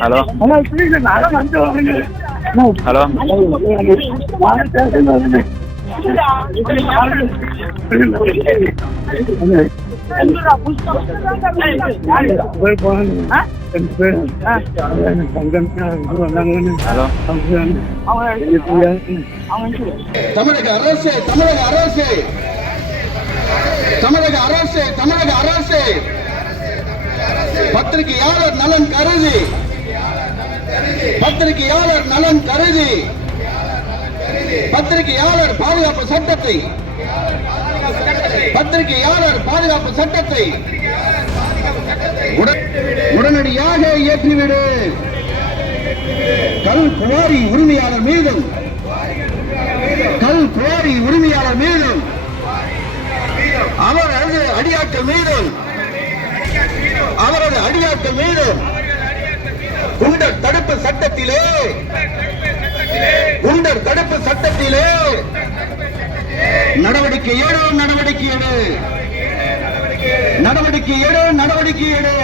Hello hello தமிழக அரசு தமிழக அரசு தமிழக அரசு தமிழக அரசு பத்திரிகையாளர் நலன் கருதி பத்திரிகையாளர் நலன் கருதி பத்திரிகையாளர் பாதுகாப்பு சட்டத்தை பத்திரிகையாளர் பாதுகாப்பு சட்டத்தை உடனடியாக இயற்றிவிடு. கல் குவாரி உரிமையாளர் மீதும் அவரது அடியாட்கள் மீதும் குண்டர் தடுப்பு சட்டத்திலே நடவடிக்கை எடு